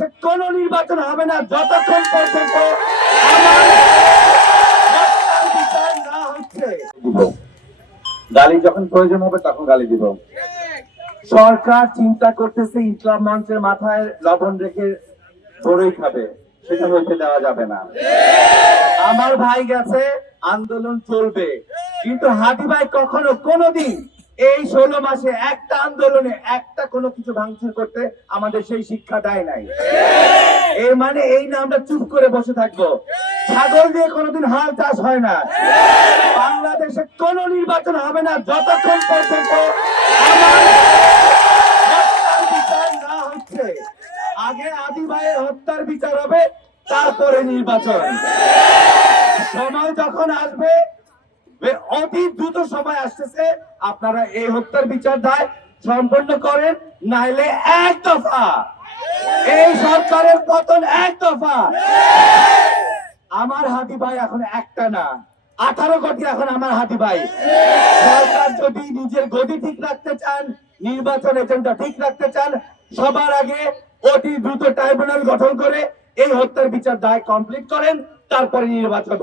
বাংলাদেশে কোন নির্বাচন হবে না যতক্ষণ পর্যন্ত আমার বিচার না হচ্ছে। গালি যখন প্রয়োজন হবে তখন গালি দিব। সরকার চিন্তা করতেছে ইসলাম মঞ্চের মাথায় লবণ রেখে বড়ই খাবে, সেটা হইতে দেওয়া যাবে না। আমার ভাই গেছে, আন্দোলন চলবে, কিন্তু হাদি ভাই কখনো কোনোদিন এই 16 মাসে একটা আন্দোলনে একটা কোনো কিছু ভাঙচুর করতে আমাদের সেই শিক্ষা দেয় নাই। এই মানে এই না আমরা চুপ করে বসে থাকবো। ছাগল দিয়ে কোনোদিন হাল চাষ হয় না। বাংলাদেশে কোন নির্বাচন হবে না যতক্ষণ পর্যন্ত আমার হত্যার বিচার না হচ্ছে। আগে আদি ভাইয়ের হত্যার বিচার হবে, তারপরে নির্বাচন। সময় যখন আসবে, অতি দ্রুত সময় আসতেছে, আপনারা এই হত্যার বিচার দায় সম্পন্ন করেন, নাইলে এক দফা এই সরকারের পতন, এক দফা। আমার হাদি ভাই এখন একটা না, 18 কোটি এখন আমার হাদি ভাই। সরকার যদি নিজের গদি ঠিক রাখতে চান, নির্বাচন এজেন্ডা ঠিক রাখতে চান, সবার আগে অতি দ্রুত ট্রাইব্যুনাল গঠন করে এই হত্যার বিচার দায় কমপ্লিট করেন, তারপরে নির্বাচন।